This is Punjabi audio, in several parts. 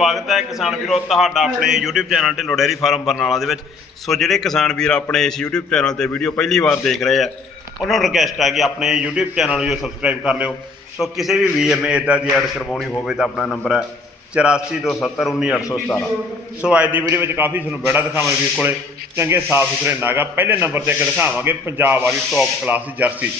ਸਵਾਗਤ ਹੈ ਕਿਸਾਨ ਵੀਰੋ, ਤੁਹਾਡਾ ਆਪਣੇ YouTube ਚੈਨਲ 'ਤੇ ਲੋਡੇਰੀ ਫਾਰਮ ਬਰਨਾਲਾ ਦੇ ਵਿੱਚ। ਸੋ ਜਿਹੜੇ ਕਿਸਾਨ ਵੀਰ ਆਪਣੇ ਇਸ YouTube ਚੈਨਲ ਤੇ ਵੀਡੀਓ ਪਹਿਲੀ ਵਾਰ ਦੇਖ ਰਹੇ ਆ, ਉਹਨਾਂ ਨੂੰ ਰਿਕਵੈਸਟ ਹੈ ਕਿ ਆਪਣੇ YouTube ਚੈਨਲ ਨੂੰ ਸਬਸਕ੍ਰਾਈਬ ਕਰ ਲਿਓ। ਸੋ ਕਿਸੇ ਵੀ ਵੀਰ ਨੇ ਇਦਾਂ ਦੀ ਐਡ ਕਰਵਾਉਣੀ ਹੋਵੇ ਤਾਂ ਆਪਣਾ ਨੰਬਰ ਹੈ 8427191817 ਸੋ ਅੱਜ ਦੀ ਵੀਡੀਓ ਵਿੱਚ ਕਾਫੀ ਤੁਹਾਨੂੰ ਬੇੜਾ ਦਿਖਾਵਾਂਗੇ ਵੀਰ ਕੋਲੇ। ਚੰਗੇ ਸਾਫ਼ ਸੁਥਰੇ ਨਾਗਾ, ਪਹਿਲੇ ਨੰਬਰ ਤੇ ਇੱਕ ਦਿਖਾਵਾਂਗੇ, ਪੰਜਾਬ ਵਾਲੀ ਟੌਪ ਕਲਾਸ ਦੀ ਜਰਸੀ।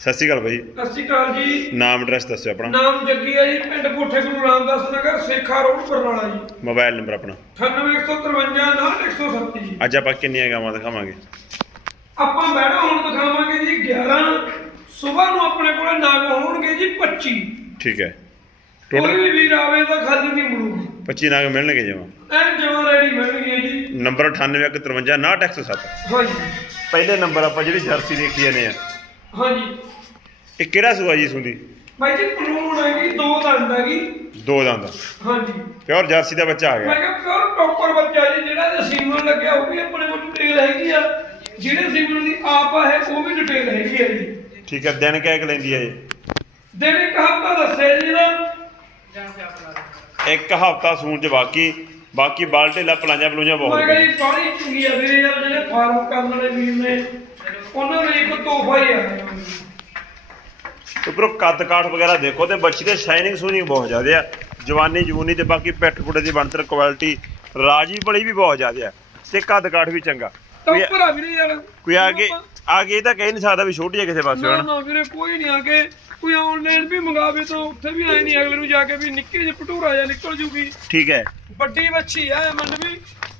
ਸਤਿ ਸ਼੍ਰੀ ਅਕਾਲ ਭਾਈ ਸਤਿ ਸ਼੍ਰੀ ਅਕਾਲ ਜੀ। ਨਾਮ ਐਡਰੈਸ ਦੱਸਿਓ ਆਪਣਾ। ਨਾਮ ਜੱਗੀ ਹੈ ਜੀ ਪਿੰਡ ਕੋਠੇ Guru Ramdas Nagar Sekha road Barnala ji. Mobile number ਆਪਣਾ। 9815 ਜੀ। ਅੱਜ ਆਪਾਂ ਕਿੰਨੀਆਂ ਗਾਵਾਂ ਦਿਖਾਵਾਂਗੇ? ਆਪਾਂ ਬੈਠਾ ਹੁਣ ਦਿਖਾਵਾਂਗੇ ਜੀ 11 ਸਵੇਰ ਨੂੰ ਆਪਣੇ ਕੋਲੇ ਨਾਗ ਹੋਣਗੇ ਜੀ 25 ਠੀਕ ਹੈ। ਕੋਈ ਵੀ ਵੀਰ ਆਵੇ ਤਾਂ ਖਾਲੀ ਨਹੀਂ ਮੁੜੂਗੀ। 25 ਨਾਗ ਮਿਲਣਗੇ ਜਮਾ ਐਨ ਜਮਾ ਰੈਡੀ ਮਿਲਣਗੇ ਜੀ। ਨੰਬਰ 9853 ਹਾਂਜੀ। ਪਹਿਲੇ ਨੰਬਰ ਆਪਾਂ ਜਿਹੜੀ ਜਰਸੀ ਦੇਖੀ ਜਾਂਦੇ ਆ। ਹਾਂਜੀ। ਇਹ ਕਿਹੜਾ ਸੂਆ ਜੀ ਸੁੰਦੀ ਭਾਈ ਜੀ ਪਲੂਣ ਹੈਗੀ ਦੋ ਦੰਦ ਹੈਗੀ ਦੋ ਦੰਦ। ਹਾਂਜੀ। ਪਿਓਰ ਜਰਸੀ ਦਾ ਬੱਚਾ ਆ ਮੈਂ ਗਿਆ ਕਿਹਾ ਪਿਓਰ ਟੋਪਰ ਬੱਚਾ ਜੀ ਜਿਹੜਾ ਤੇ ਸੀਮਨ ਲੱਗਿਆ ਉਹ ਵੀ ਆਪਣੇ ਕੋਲ ਡਿਟੇਲ ਹੈਗੀ ਆ। ਜਿਹੜੇ ਸੀਮਨ ਦੀ ਆਪ ਹੈ ਉਹ ਵੀ ਡਿਟੇਲ ਹੈਗੀ ਆ ਜੀ। ਠੀਕ ਹੈ ਦਿਨ ਕਹਿ ਕੇ ਲੈਂਦੀ ਹੈ ਇਹ ਦਿਨ ਇੱਕ ਹਫਤਾ ਦੱਸਿਆ ਜੀ ਨਾ ਇੱਕ ਹਫਤਾ ਸੂਣ ਚ ਬਾਕੀ ਬਾਕੀ ਬਾਲਟੇ ਲਾ ਪਲਾਂਜਾ ਪਲੂੰਜਾ ਬਹੁਤ ਮੈਂ ਕਿਹਾ ਨੇ। ਜੀ ਬਾਹਲੀ ਚੰਗੀ ਆ ਵੀਰੇ ਯਾਰ ਜਿਹੜੇ ਫਾਰਮ ਕਰਨ ਵਾਲੇ ਵੀਰ ਨੇ। ਉਹਨਾਂ ਤੋਹਫਾ ਹੀ ਆ। ਉੱਪਰੋਂ ਕੱਦ ਕਾਠ ਵਗੈਰਾ ਦੇਖੋ ਤੇ ਬੱਚੀ ਦੇ ਸ਼ਾਈਨਿੰਗ ਸੂਨਿੰਗ ਬਹੁਤ ਜ਼ਿਆਦਾ ਆ। ਜਵਾਨੀ ਜਵੂਨੀ ਤੇ ਬਾਕੀ ਪਿੱਠ ਪੁੱਠੇ ਦੀ ਬਣਤਰ ਕੁਆਲਿਟੀ ਰਾਜੀ ਬੜੀ ਵੀ ਬਹੁਤ ਜ਼ਿਆਦਾ ਆ। ਤੇ ਕੱਦ ਕਾਠ ਵੀ ਚੰਗਾ। ਕੋਈ ਟੋਪਰ ਆ ਵੀਰੇ ਯਾਰ। ਕੋਈ ਆ ਕੇ ਆ ਕੇ ਇਹ ਤਾਂ ਕਹਿ ਨਹੀਂ ਸਕਦਾ ਵੀ ਛੋਟੀ ਹੈ ਕਿਸੇ ਪਾਸੇ ਨਾ ਨਾ ਵੀਰੇ ਕੋਈ ਨਹੀਂ ਆ ਕੇ। ਕੋਈ ਆਨਲਾਈਨ ਵੀ ਮੰਗਾਵੇ ਤਾਂ ਉੱਥੇ ਵੀ ਆਏ ਨਹੀਂ ਅਗਲੇ ਨੂੰ ਜਾ ਕੇ ਵੀ ਨਿੱਕੇ ਜਿਹੇ ਭਟੂਰਾ ਜਾਂ ਨਿਕਲ ਜੂਗੀ। ਠੀਕ ਹੈ। ਵੱਡੀ ਮੱਛੀ ਆ ਇਹ ਮੰਨ ਵੀ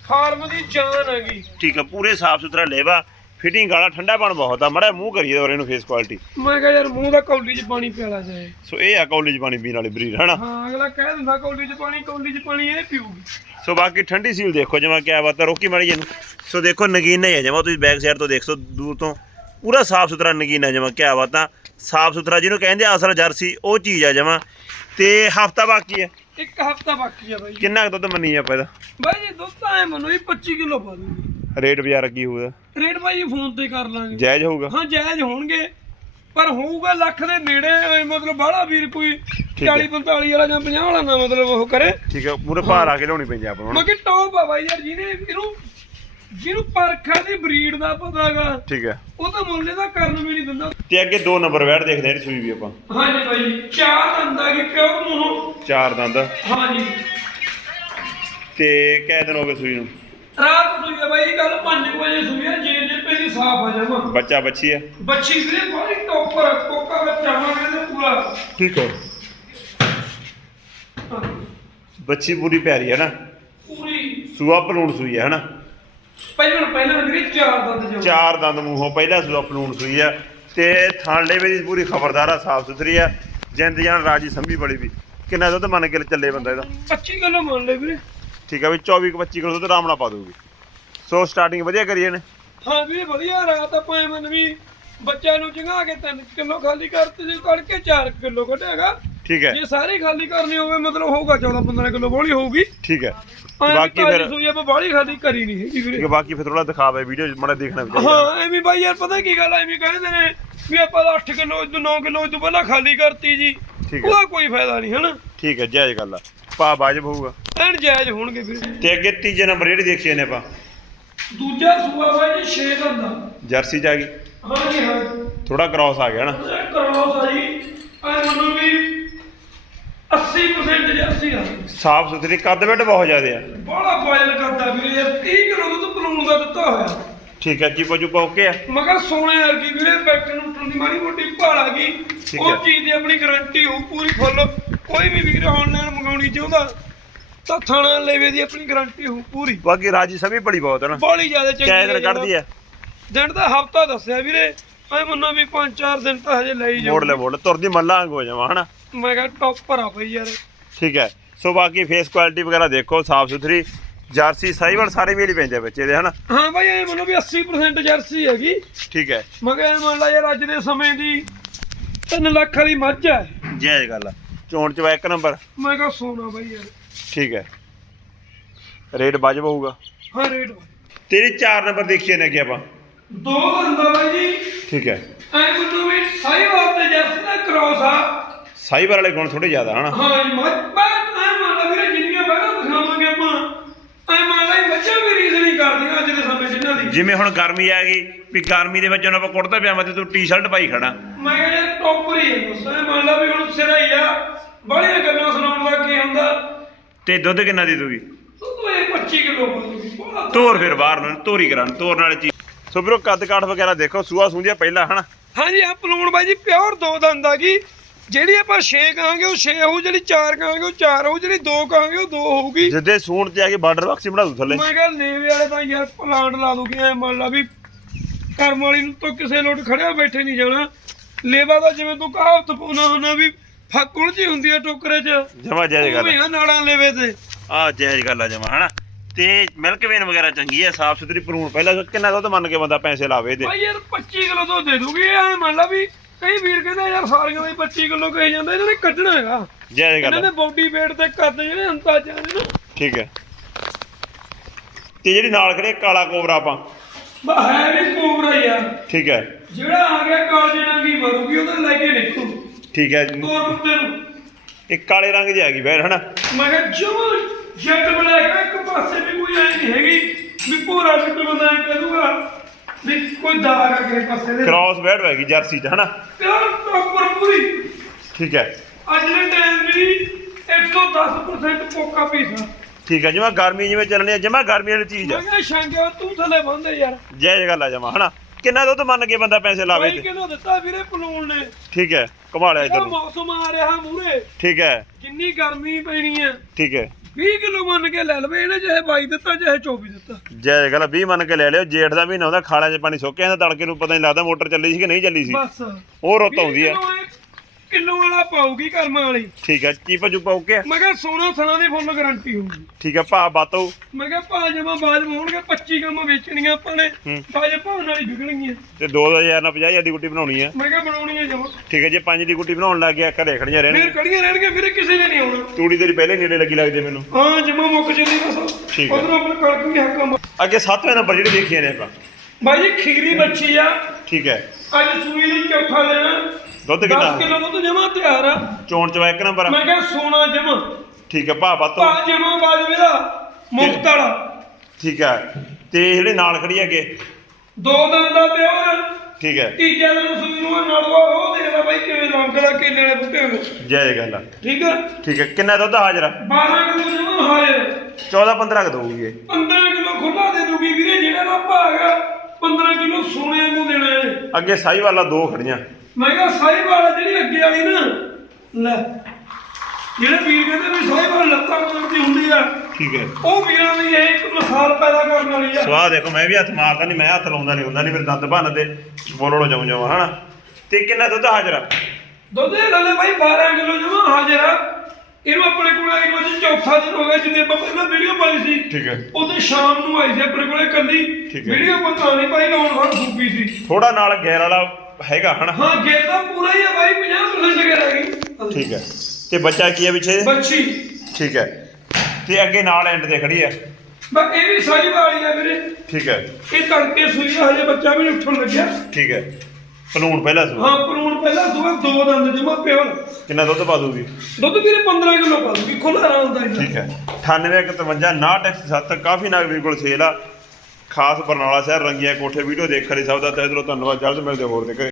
ਫਾਰਮ ਦੀ ਜਾਨ ਹੈਗੀ। ਠੀਕ ਹੈ ਪੂਰੇ ਸਾਫ਼ ਸੁਥਰਾ ਲੇਵਾ। ਫਿਟਿੰਗ ਵਾਲਾ ਠੰਡਾ ਪਣ ਬਹੁਤ ਆ ਮੜਾ ਮੂੰਹ ਕਰੀਏ ਔਰ ਇਹਨੂੰ ਫੇਸ ਕੁਆਲਿਟੀ ਮੈਂ ਕਿਹਾ ਯਾਰ ਮੂੰਹ ਦਾ ਕੌਲੀ 'ਚ ਪਾਣੀ ਪਿਆਲਾ ਜਾਏ ਸੋ ਇਹ ਆ ਕਾਲਜ ਪਾਣੀ ਪੀਣ ਵਾਲੀ ਬਰੀਡ ਹਨਾ? ਹਾਂ ਅਗਲਾ ਕਹਿ ਦਿੰਦਾ ਕੌਲੀ 'ਚ ਪਾਣੀ ਕੌਲੀ 'ਚ ਪਾਣੀ ਇਹ ਪੀਊਗੀ। ਸੋ ਬਾਕੀ ਠੰਡੀ ਸੀਲ ਦੇਖੋ ਜਮਾ ਕਿਆ ਬਾਤ ਆ ਰੋਕੀ ਮਾੜੀ ਇਹਨੂੰ। ਸੋ ਦੇਖੋ ਨਗੀਨਾ ਹੀ ਹੈ ਜਮਾ ਤੁਸੀਂ ਬੈਕ ਸਾਈਡ ਤੋਂ ਦੇਖ ਸੋ ਦੂਰ ਤੋਂ। ਪੂਰਾ ਸਾਫ਼ ਸੁਥਰਾ ਨਗੀਨਾ ਜਮਾ ਕਿਆ ਬਾਤ ਆ। ਸਾਫ਼ ਸੁਥਰਾ ਜਿਹਨੂੰ ਕਹਿੰਦੇ ਆ ਅਸਲ ਜਰਸੀ ਉਹ ਚੀਜ਼ ਆ ਜਮਾ। ਤੇ ਹਫਤਾ ਬਾਕੀ ਹੈ। ਇੱਕ ਹਫਤਾ ਬਾਕੀ ਆ ਬਾਈ ਕਿੰਨਾ ਕੁ ਦੁੱਧ ਮੰਨੀ ਆਪਾਂ ਇਹਦਾ? ਬਾਈ ਜੀ ਦੁੱਧ ਤਾਂ ਐ ਮੰਨੋ ਜੀ 25 ਕਿਲੋ ਪਾ ਦੂੰਗੀ। ਰੇਟ ਬਾਜ਼ਾਰ ਕੀ ਹੋਊਗਾ। ਰੇਟ ਬਾਈ ਫੋਨ ਤੇ ਕਰ ਲਾਂਗੇ। ਜਾਇਜ਼ ਹੋਊਗਾ। ਹਾਂ ਜਾਇਜ਼ ਹੋਣਗੇ। ਪਰ ਹੋਊਗਾ ਲੱਖ ਦੇ ਨੇੜੇ ਐ ਮਤਲਬ ਬਾਹਲਾ ਵੀਰ ਕੋਈ ਹੈ। 40 45 ਵਾਲਾ ਜਾਂ 50 ਵਾਲਾ ਨਾ ਮਤਲਬ ਉਹ ਕਰੇ। ਠੀਕ ਹੈ ਮੂਰੇ ਭਾਰ ਆ ਕੇ ਲਿਆਉਣੀ ਪੈਂਦੀ ਆਪਾਂ ਨੂੰ? ਬਾਕੀ ਟੌਪ ਆ ਬਾਈ ਯਾਰ ਜਿਹਨੇ ਇਹਨੂੰ ਜਿਹਨੂੰ ਪਰਖਾ ਦੀ ਬਰੀਡ ਦਾ ਪਤਾਗਾ ਠੀਕ ਹੈ। ਉਹ ਤਾਂ ਮੁੱਲ ਇਹਦਾ ਕਰਨ ਵੀ ਨਹੀਂ ਦਿੰਦਾ। ਤੇ ਅੱਗੇ ਦੋ ਨੰਬਰ ਵੈਟ ਦੇਖਦੇ ਹਾਂ ਸੂਈ ਵੀ ਆਪਾਂ। ਹਾਂਜੀ ਬਾਈ ਚਾਰ ਦੰਦਾ ਕੀ ਪਿਓਰ ਮੂੰਹੋਂ। ਚਾਰ ਦੰਦ। ਹਾਂਜੀ। ਤੇ ਕਿਹ ਦਿਨ ਹੋ ਗਏ ਸੂਈ ਨੂੰ? ਰਾਤ ਸੂਈ ਆ ਬਾਈ ਕੱਲ 5 ਵਜੇ ਸੂਈ ਆ ਜੇ ਜੇ ਪੇਰੀ ਸਾਫ਼ ਆ ਜਾਵਾ। ਬੱਚਾ ਬੱਚੀ ਹੈ ਬੱਚੀ ਵੀਰੇ ਬੜੀ ਟੋਪਰ ਕੋਕਾ ਬੱਚਾ ਵਾ ਕਹਿੰਦੇ ਪੂਰਾ। ਠੀਕ ਹੈ ਬੱਚੀ ਪੂਰੀ ਪਿਆਰੀ ਹੈ ਨਾ? ਪੂਰੀ। ਸੂਆ ਪਲੂਣ ਸੂਈ ਹੈ ਹਨਾ? ਪਹਿਲਾਂ ਪਹਿਲਾਂ ਵੀਰੇ ਚਾਰ ਦੰਦ ਜੋ ਚਾਰ ਦੰਦ ਮੂੰਹੋਂ ਪਹਿਲਾ ਸੂਆ ਪਲੂਣ ਸੂਈ ਆ। ਤੇ ਥਾਂਲੇ ਵਿੱਚ ਪੂਰੀ ਖਬਰਦਾਰ ਆ ਸਾਫ਼ ਸੁਥਰੀ ਆ। ਜਿੰਦ ਜਾਨ ਰਾਜੀ ਸੰਭੀ ਬੜੀ ਵੀ। ਕਿੰਨਾ ਦੁੱਧ ਮੰਨ ਕੇ ਚੱਲੇ ਬੰਦਾ ਇਹਦਾ? 25 ਕਿਲੋ ਮੰਨ ਲੈ ਵੀਰੇ। ਠੀਕ ਆ ਵੀ 24 ਕੁ 25 ਕਿਲੋ ਦੁੱਧ ਆਰਾਮ ਨਾਲ ਪਾ ਦੂਗੀ ਸੋ ਸਟਾਰਟਿੰਗ ਵਧੀਆ ਕਰੀਏ ਨੇ। ਹਾਂ ਵੀਰੇ ਵਧੀਆ ਰਾਤ ਆਪਾਂ ਐ ਮੰਨ ਵੀ ਬੱਚਿਆਂ ਨੂੰ ਜਗਾ ਕੇ 3 ਕਿਲੋ ਖਾਲੀ ਕਰਤੇ ਜੇ ਕਰਕੇ 4 ਕਿਲੋ ਕੱਢਿਆਗਾ ਠੀਕ ਹੈ। ਜੇ ਸਾਰੇ ਖਾਲੀ ਕਰਨੀ ਹੋਵੇ ਮਤਲਬ ਹੋਊਗਾ 14 15 ਕਿਲੋ ਬੋਲੀ ਹੋਊਗੀ। ਠੀਕ ਹੈ। ਬਾਕੀ ਫਿਰ ਸੂਈ ਆਪਾਂ ਬਾਹਲੀ ਖਾਲੀ ਕਰੀ ਨਹੀਂ ਹੈਗੀ ਵੀਰੇ। ਬਾਕੀ ਫਿਰ ਥੋੜਾ ਦਿਖਾਵੇ ਵੀਡੀਓ ਮੜਾ ਦੇਖਣਾ ਵੀ ਹਾਂ ਐਵੇਂ ਬਾਈ ਯਾਰ ਪਤਾ ਕੀ ਗੱਲ ਐਵੇਂ ਕਹਿੰਦੇ ਨੇ ਵੀ ਆਪਾਂ 8 ਕਿਲੋ ਇਦੋਂ 9 ਕਿਲੋ ਇਦੋਂ ਪਹਿਲਾਂ ਖਾਲੀ ਕਰਤੀ ਜੀ। ਠੀਕ ਹੈ। ਉਹਦਾ ਕੋਈ ਫਾਇਦਾ ਨਹੀਂ ਹਨਾ? ਠੀਕ ਹੈ ਜਾਇਜ਼ ਗੱਲ ਆ। ਪਾ ਬਾਜਬ ਹੋਊਗਾ। ਐਨ ਜਾਇਜ਼ ਹੋਣਗੇ ਵੀਰੇ ਤੇ ਅੱਗੇ ਤੀਜੇ ਨੰਬਰ ਜਿਹੜੀ ਦੇਖੀਏ ਨੇ ਆਪਾਂ। ਦੂਜਾ ਸੂਆ ਬਾਈ ਜੀ 6 ਦਾ ਜਰਸੀ ਚ ਆ ਗਈ। ਹਾਂਜੀ ਹਾਂ। ਥੋੜਾ ਕ੍ਰਾਸ ਆ ਗਿਆ ਨਾ। ਕ੍ਰੋਸ ਆ ਜੀ। ਐ ਮੰਨੋ ਵੀ 80% ਜਾਂ 80 ਆ। ਸਾਫ਼ ਸੁਥਰੀ ਕੱਦ ਬੈਠ ਬਹੁਤ ਜ਼ਿਆਦੇ ਆ। ਬੜਾ ਬਾਇਲ ਕਰਦਾ ਵੀਰੇ ਯਾਰ 30 ਕਿਲੋ ਦੁੱਧ ਪਲੂਣ ਦਾ ਦਿੱਤਾ ਹੋਇਆ। ਠੀਕ ਹੈ ਚੀਪੋ ਚੁਪਾ ਓਕੇ ਆ। ਮਗਾ ਸੋਨੇ ਵਰਗੀ ਵੀਰੇ ਬੈਠਣ ਨੂੰ ਟੁੰਡੀ ਮਾੜੀ ਮੋਟੀ ਭਾਲ ਆ ਗਈ। ਉਹ ਹੈ। ਚੀਜ਼ ਦੀ ਆਪਣੀ ਗਾਰੰਟੀ ਹੋਊ ਪੂਰੀ ਫੁੱਲ ਕੋਈ ਵੀ ਵੀਰ ਆਨਲਾਈਨ ਮੰਗਾਉਣੀ ਚਾਹੁੰਦਾ ਤਾਂ ਥਾਣਾ ਲੈਵੇ ਦੀ ਆਪਣੀ ਗਾਰੰਟੀ ਹੋਊ ਪੂਰੀ। ਬਾਕੀ ਰਾਜੀ ਸਮੀ ਬੜੀ ਬਹੁਤ ਹੈ ਨਾ। ਬੜੀ ਜ਼ਿਆਦਾ ਚੰਗੀ ਹੈ ਕੱਢਦੀ ਆ। ਦਿਨ ਦਾ ਹਫਤਾ ਦੱਸਿਆ ਵੀਰੇ ਐ ਮੰਨੋ ਵੀ 5-4 ਦਿਨ ਤਾਂ ਹਜੇ ਲਈ ਜਾਊ ਮੋੜ ਲੈ ਮੋੜ ਲੈ, ਤੁਰਦੀ ਮੱਲਾ ਹੋ ਜਾਵਾਂ ਹਨਾ? ਮੈਂ ਕਿਹਾ ਟੌਪਰ ਆ ਬਈ ਯਾਰ। ਠੀਕ ਹੈ। ਸੋ ਬਾਕੀ ਫੇਸ ਕੁਆਲਿਟੀ ਵਗੈਰਾ ਦੇਖੋ ਸਾਫ਼ ਸੁਥਰੀ ਜਰਸੀ ਸਾਈਵਲ ਸਾਰੇ ਮੇਲ ਹੀ ਪੈਂਦੇ ਬੱਚੇ ਦੇ ਹਨਾ? ਹਾਂ ਬਾਈ ਐ ਮੰਨੋ ਵੀ 80% ਜਰਸੀ ਹੈਗੀ। ਠੀਕ ਹੈ। ਮਗਰ ਇਹ ਮੰਨ ਲਾ ਯਾਰ ਅੱਜ ਦੇ ਸਮੇਂ ਦੀ 3 ਲੱਖ ਵਾਲੀ ਮੱਝ ਹੈ। ਜਾਇਜ਼ ਗੱਲ ਚੋਣ ਚਵਾ ਇੱਕ ਨੰਬਰ? ਮੈਂ ਕਿਹਾ ਸੋਨਾ ਬਾਈ ਯਾਰ। ਠੀਕ ਹੈ। ਰੇਟ ਵਾਜਬ ਹੋਊਗਾ? ਹਾਂ ਰੇਟ ਤੇਰੇ 4 ਨੰਬਰ ਦੇਖੀਏ ਨਾ ਕਿ ਆਪਾਂ। ਦੋ ਬੰਦਾ ਬਾਈ ਜੀ। ਠੀਕ ਹੈ। ਐ ਮੈਨੂੰ ਵੀ ਸਹੀ ਬਾਤ ਤੇ ਜੈਸੇ ਨਾ ਕ੍ਰੋਸ ਆ। ਸਾਈਬਰ ਵਾਲੇ ਗੁਣ ਥੋੜੇ ਜ਼ਿਆਦਾ ਹਨਾ? ਹਾਂ ਮੈਂ ਮੈਂ ਐ ਮੰਨ ਲਾ ਵੀਰੇ ਜਿੰਨੀਆਂ ਬਹਿਣਾ ਦਿਖਾਵਾਂਗੇ ਆਪਾਂ ਐ ਮੰਨ ਲਾ ਬੱਚਾ ਵੀ ਰੀਸ ਨਹੀਂ ਕਰਦੀਆਂ ਅੱਜ ਦੇ ਸਮੇਂ 'ਚ ਦੀ। ਜਿਵੇਂ ਹੁਣ ਗਰਮੀ ਆ ਗਈ ਵੀ ਗਰਮੀ ਦੇ ਵਿੱਚ ਉਹਨਾਂ ਆਪਾਂ ਕੁੜਤਾ ਪਜਾਮਾ ਤੇ ਤੂੰ ਟੀ-ਸ਼ਰਟ ਪਾਈ ਖੜਾ ਮੈਂ ਕਿਹਾ ਟੋਪਰੀ ਐ ਮੰਨ ਲਾ ਵੀ ਹੁਣ ਸਿਰਾ ਹੀ ਆ। ਬੜੀਆਂ ਗੱਲਾਂ ਸੁਣਾਉਣ ਲੱਗ ਕੀ ਹੁੰਦਾ? ਤੇ ਦੁੱਧ ਕਿੰਨਾ ਦੇ ਦੂਗੀ? ਤੂੰ ਇਹ 25 ਕਿਲੋ ਬੋਲੂਗੀ ਬੜਾ ਤੋਰ ਫਿਰ ਬਾਹਰ ਨੂੰ ਤੋਰੀ ਕਰਾਂ ਤੋਰ ਨਾਲ ਚੀਜ਼। ਸੋ ਵੀਰੋ ਕੱਦ ਕਾਠ ਵਗੈਰਾ ਦੇਖੋ ਸੂਆ ਸੂੰਦੀਆਂ ਪਹਿਲਾਂ ਹਨਾ? ਹਾਂਜੀ ਆ ਪਲੂਣ ਬਾਈ ਜੀ ਪਿਓਰ ਦੋ ਦੰਦ ਆ ਗਈ। ਜਿਹੜੀ ਆਪਾਂ 6 ਕਹਾਂਗੇ ਉਹ 6 ਹੋਊ ਜਿਹੜੀ 4 ਕਹਾਂਗੇ ਉਹ 4 ਹੋਊ ਜਿਹੜੀ 2 ਕਹਾਂਗੇ ਉਹ 2 ਹੋਊਗੀ। ਜਿੱਦੇ ਸੂਣ ਤੇ ਆ ਕੇ ਬਾਰਡਰ ਬਾਕਸੀ ਬਣਾ ਦੂ ਥੱਲੇ। ਮੈਂ ਕਿਹਾ ਲੇਵੇ ਵਾਲੇ ਤਾਂ ਯਾਰ ਪਲਾਂਟ ਲਾ ਦੂਗੇ ਐ ਮੰਨ ਲਾ ਵੀ ਕਰਮ ਵਾਲੀ ਨੂੰ ਤਾਂ ਕਿਸੇ ਲੋਟ ਖੜਿਆ ਬੈਠੇ ਨਹੀਂ ਜਾਣਾ। ਲੇਵਾ ਦਾ ਜਿਵੇਂ ਤੂੰ ਕਹਾਵਤ ਪਾਉਣਾ ਹੁੰਦਾ ਵੀ ਫੱਕੁਲ ਜੀ ਹੁੰਦੀ ਆ ਟੋਕਰੇ 'ਚ। ਜਮਾ ਜਾਇਜ਼ ਗੱਲ ਉਵੇਂ ਆ ਨਾੜਾਂ ਲੇਵੇ ਤੇ। ਆ ਜਾਇਜ਼ ਗੱਲ ਆ ਜਮਾ ਹਨਾ? ਤੇ ਮਿਲਕ ਵੇਨ ਵਗੈਰਾ ਚੰਗੀ ਹੈ ਸਾਫ਼ ਸੁਥਰੀ ਭਰੂਣ। ਪਹਿਲਾਂ ਕਿੰਨਾ ਦੁੱਧ ਮੰਨ ਕੇ ਬੰਦਾ ਪੈਸੇ ਲਾਵੇ ਇਹਦੇ। ਭਾਈ ਯਾਰ 25 ਕਿਲੋ ਤੋਂ ਦੇ ਦੂਗੀ ਐ ਮੰਨ ਲਾ ਵੀ ਕਈ ਵੀਰ ਕਹਿੰਦੇ ਯਾਰ ਸਾਰੀਆਂ ਦਾ ਹੀ 25 ਕਿਲੋ ਕਹੀ ਜਾਂਦੇ ਇਹਨਾਂ ਨੇ ਕੱਢਣਾ ਹੈਗਾ। ਜਾਇਜ਼ ਗੱਲ ਇਹਨਾਂ ਆ। ਦੇ ਬੋਡੀ weight ਤੇ ਕੱਦ ਜਿਹੜੇ ਅੰਦਾਜ਼ਾ ਨੇ ਨਾ। ਠੀਕ ਹੈ ਤੇ ਜਿਹੜੀ ਨਾਲ ਖੜੇ ਕਾਲਾ ਕੋਬਰਾ ਆਪਾਂ। ਬਾ ਹੈ ਵੀ ਕੋਬਰਾ ਯਾਰ ਠੀਕ ਹੈ ਜਿਹੜਾ ਆ ਗਿਆ ਕਾਲਜ ਨੰਗੀ ਮਾਰੂਗੀ ਉਹਦਾ ਲੈ ਕੇ ਨਿਕਲੂ। ਠੀਕ ਹੈ ਤੋਰ ਕੁੱਤੇ ਨੂੰ। ਇੱਕ ਕਾਲੇ ਰੰਗ ਦੀ ਹੈਗੀ ਬੈਰ ਹਨਾ? ਮੈਂ ਕਿਹਾ ਜਮਾ ਜੱਟ ਬਣਾਏਗਾ ਇੱਕ ਪਾਸੇ ਵੀ ਕੋਈ ਐ ਨਹੀਂ ਹੈਗੀ। ਵੀ ਪੂਰਾ ਐਂ ਕਹਿ ਦੂਗਾ ਵੀ ਕੋਈ ਦਾਗ ਆ ਕਿਸੇ ਪਾਸੇ ਦੇ। ਕ੍ਰਾਸ ਬੈਡ ਹੈਗੀ ਜਰਸੀ ਚ ਹਨਾ? ਪ੍ਰੋਪਰ ਪੂਰੀ। ਠੀਕ ਹੈ। ਅੱਜ ਦੇ ਟਾਈਮ ਵੀ 110% ਪੋਕਾ ਪੀਸ ਆ। ਠੀਕ ਹੈ ਜਿਵੇਂ ਗਰਮੀ ਜਿਵੇਂ ਚੱਲਣੀ ਹੈ ਜਮਾ ਗਰਮੀ ਵਾਲੀ ਚੀਜ਼ ਮੈਂ ਹੈ ਕਿਹਾ ਸ਼ਾਂਗਾ ਤੂੰ ਥੱਲੇ ਬੰਦੇ ਯਾਰ। ਜਾਇਜ਼ ਗੱਲ ਆ ਜਮਾ ਹਨਾ? ਕਿੰਨਾ ਦੁੱਧ ਮੰਨ ਕੇ ਬੰਦਾ ਪੈਸੇ ਲਾਵੇ ਭਾਈ ਤੇ? ਕਿਹਨੂੰ ਦਿੱਤਾ ਵੀਰੇ ਪਲੂਣ ਨੇ? ਠੀਕ ਹੈ ਕਮਾ ਲਿਆ ਇੱਧਰ ਨੂੰ। ਮੌਸਮ ਆ ਰਿਹਾ ਮੂਰੇ ਠੀਕ ਹੈ। ਜਿੰਨੀ ਗਰਮੀ ਪੈਣੀ ਹੈ? ਠੀਕ ਹੈ। 20 ਕਿਲੋ ਮੰਨ ਕੇ ਲੈ ਲਵੇ ਇਹਨੇ ਚਾਹੇ 22 ਦਿੱਤਾ ਚਾਹੇ 24 ਦਿੱਤਾ। ਜਾਇਜ਼ ਗੱਲ ਆ, 20 ਮੰਨ ਕੇ ਲੈ ਲਿਓ ਜੇਠ ਦਾ ਮਹੀਨਾ ਹੁੰਦਾ ਖਾਲਿਆਂ 'ਚ ਪਾਣੀ ਸੁੱਕਿਆ ਜਾਂਦਾ ਤੜਕੇ ਨੂੰ ਪਤਾ ਨਹੀਂ ਲੱਗਦਾ ਮੋਟਰ ਚੱਲੀ ਸੀ ਕਿ ਨਹੀਂ ਚੱਲੀ ਸੀ। ਬਸ। ਉਹ ਰੁੱਤ ਆਉਂਦੀ ਹੈ। ਕਿਲੋ ਵਾਲਾ ਪਾਉਗੀ ਕਰਮਾਂ ਵਾਲੀ। ਠੀਕ ਹੈ ਚੀਪ ਜੁਪਾ ਓਕੇ ਮੈਂ ਕਿਹਾ ਸੋਨਾ ਸਣਾ ਦੀ ਫੁੱਲ ਗਾਰੰਟੀ ਹੋਊਗੀ। ਠੀਕ ਹੈ ਭਾ ਬਾਤੋ ਮੈਂ ਕਿਹਾ ਭਾ ਜਮਾ ਬਾਜ ਹੋਣਗੇ 25 ਕੰਮ ਵੇਚਣੀਆਂ ਆਪਾਂ ਨੇ। ਬਾਜ ਭਾਣ ਵਾਲੀ ਵਿਕਣਗੀਆਂ। ਤੇ 2000 ਨਾਲ 50000 ਦੀ ਗੁੱਟੀ ਬਣਾਉਣੀ ਹੈ ਮੈਂ ਕਿਹਾ ਬਣਾਉਣੀਆਂ ਜਮਾ ਠੀਕ ਹੈ ਜੇ ਪੰਜ ਦੀ ਗੁੱਟੀ ਬਣਾਉਣ ਲੱਗ ਗਿਆ ਘਰੇ ਖੜੀਆਂ ਫਿਰ ਰਹਿਣਗੀਆਂ। ਕੜੀਆਂ ਰਹਿਣਗੀਆਂ ਵੀਰੇ ਕਿਸੇ ਨੇ ਨਹੀਂ ਆਉਣਾ। ਤੂੜੀ ਤੇਰੀ ਪਹਿਲੇ ਨੇੜੇ ਲੱਗੀ ਲੱਗਦੀ ਮੈਨੂੰ। ਹਾਂ ਜਮਾ ਮੁੱਕ ਚੱਲੀ ਬਸ। ਠੀਕ ਹੈ। ਉਧਰੋਂ ਆਪਣੇ ਕਣਕ ਵੀ ਹੱਕਾਂ ਅੱਗੇ ਸੱਤਵੇਂ ਨੰਬਰ ਜਿਹੜੀ ਦੇਖੀਆਂ ਨੇ ਆਪਾਂ। ਬਾਈ ਜੀ ਖੀਰੀ ਬੱਚੀ ਆ। ਠੀਕ ਹੈ ਅੱਜ ਸੂਈ ਨੂੰ ਚੌਥਾ ਦੇਣਾ ਦੁੱਧ 10 ਕਿੰਨਾ ਕਿਲੋ ਦੁੱਧ ਜਮਾ ਤਿਆਰ ਆ। ਚੋਣ ਚਵਾ ਇੱਕ ਨੰਬਰ ਮੈਂ ਕਿਹਾ ਸੋਨਾ ਜਮਾ। ਠੀਕ ਹੈ ਭਾ ਬਾਤੋ ਭਾ ਜਮਾ ਬਾਜ ਮੇਰਾ ਮੁਫਤ ਵਾਲਾ। ਠੀਕ ਹੈ ਤੇ ਜਿਹੜੇ ਨਾਲ ਖੜੀ ਹੈਗੇ? ਦੋ ਦਿਨ ਦਾ ਪਿਓਰ। ਠੀਕ ਹੈ ਤੀਜੇ ਦਿਨ ਸੂਈ ਨੂੰ ਨੜਵਾ ਉਹ ਦੇਖਦਾ ਬਾਈ ਕਿਵੇਂ ਰੰਗਦਾ ਕੇਲੇ ਵਾਲੇ ਬੂਟੇ ਨੂੰ ਜੈ ਗੱਲ ਆ। ਠੀਕ ਆ? ਠੀਕ ਹੈ ਕਿੰਨਾ ਦੁੱਧ ਹਾਜ਼ਰ ਆ? 12 ਕਿਲੋ ਜਮਾ ਹਾਜ਼ਰ। 14 15 ਕ ਦਊਗੀ ਇਹ। 15 ਕਿਲੋ ਖੁੱਲਾ ਦੇ ਦੂਗੀ ਵੀਰੇ ਜਿਹੜਾ ਦਾ ਭਾਗਾ 15 ਕਿਲੋ ਸੋਨੇ ਨੂੰ ਦੇਣਾ ਇਹਨੇ। ਅੱਗੇ ਸਾਈ ਵਾਲਾ ਦੋ ਖੜੀਆਂ। ਮੈਂ ਕਿਹਾ ਸਾਈ ਵਾਲਾ ਜਿਹੜੀ ਅੱਗੇ ਵਾਲੀ ਨਾ ਲੈ ਜਿਹੜੇ ਵੀਰ ਕਹਿੰਦੇ ਵੀ ਸਾਈ ਵਾਲਾ ਲੱਤਾਂ ਕੋਲਦੀ ਹੁੰਦੀ ਆ ਠੀਕ ਹੈ। ਉਹ ਵੀਰਾਂ ਦੀ ਇਹ ਇੱਕ ਮਿਸਾਲ ਪੈਦਾ ਕਰਨ ਵਾਲੀ ਆ। ਸਵਾਹ ਦੇਖੋ ਮੈਂ ਵੀ ਹੱਥ ਮਾਰਦਾ ਨਹੀਂ ਮੈਂ ਹੱਥ ਲਾਉਂਦਾ ਨਹੀਂ ਹੁੰਦਾ ਨਹੀਂ ਫਿਰ ਦੰਦ ਭੰਨ ਤੇ ਬੋਲਣੋਂ ਜਾਉਂ ਜਾਵਾਂ ਹਨਾ? ਤੇ ਕਿੰਨਾ ਦੁੱਧ ਹਾਜ਼ਰ ਆ? ਦੁੱਧ ਦੇ ਥੱਲੇ ਬਾਈ 12 ਕਿਲੋ ਜਮਾ ਹਾਜ਼ਰ ਆ। ਇਹਨੂੰ ਆਪਣੇ ਕੋਲ ਆਈ ਅੱਜ ਚੌਥਾ ਦਿਨ ਹੋ ਗਿਆ ਜਿੰਨੇ ਆਪਾਂ ਪਹਿਲਾਂ ਵੀਡੀਓ ਪਾਈ ਸੀ। ਠੀਕ ਹੈ। ਉਹਦੇ ਸ਼ਾਮ ਨੂੰ ਆਈ ਸੀ ਆਪਣੇ ਕੋਲੇ ਕੱਲੀ। ਵੀਡੀਓ ਪਤਾ ਨਹੀਂ ਭਾਈ ਲਾਉਣ ਖਾਣ ਸੂਪੀ ਸੀ। ਥੋੜਾ ਨਾਲ ਗੈਰ ਵਾਲਾ ਹੈਗਾ ਹਨਾ? ਹਾਂ ਗੇਰ ਤਾਂ ਪੂਰਾ ਹੀ ਆ ਬਾਈ 50% ਕੇ ਰਹਿ ਗਈ। ਠੀਕ ਹੈ। ਤੇ ਬੱਚਾ ਕੀ ਹੈ ਪਿੱਛੇ? ਬੱਚੀ। ਠੀਕ ਹੈ। ਤੇ ਅੱਗੇ ਨਾਲ ਐਂਡ ਤੇ ਖੜੀ ਹੈ। ਬਸ ਇਹ ਵੀ ਸਾਈ ਵਾਲੀ ਆ ਵੀਰੇ। ਠੀਕ ਹੈ। ਇਹ ਤੜਕੇ ਸੂਈ ਆ, ਹਜੇ ਬੱਚਾ ਵੀ ਉੱਠਣ ਲੱਗਿਆ। ਠੀਕ ਹੈ। ਪਲੂਣ ਪਹਿਲਾ ਸੂ ਹਾਂ ਪਰੂਣ ਪਹਿਲਾਂ ਸੂਆ ਦੋ ਦੰਦ ਜਮਾ ਪਿਓਰ ਕਿੰਨਾ ਦੁੱਧ ਪਾ ਦੂਗੀ? ਦੁੱਧ ਵੀਰੇ 15 ਕਿਲੋ ਪਾ ਦੂਗੀ ਖੁੱਲਾ ਆਰਾਮ ਦਾ ਠੀਕ ਹੈ। 9853 987 ਕਾਫੀ ਨਾਗ ਵੀਰ ਕੋਲ ਸੇਲ ਆ। ਖਾਸ ਬਰਨਾਲਾ ਸ਼ਹਿਰ ਰੰਗੀਆਂ ਕੋਠੇ ਵੀਡੀਓ ਦੇਖਣ ਲਈ ਸਭ ਦਾ ਤਹਿ ਦਿਲੋਂ ਧੰਨਵਾਦ। ਜਲਦ ਮਿਲਦੇ ਹੋਰ ਦੇ ਘਰੇ।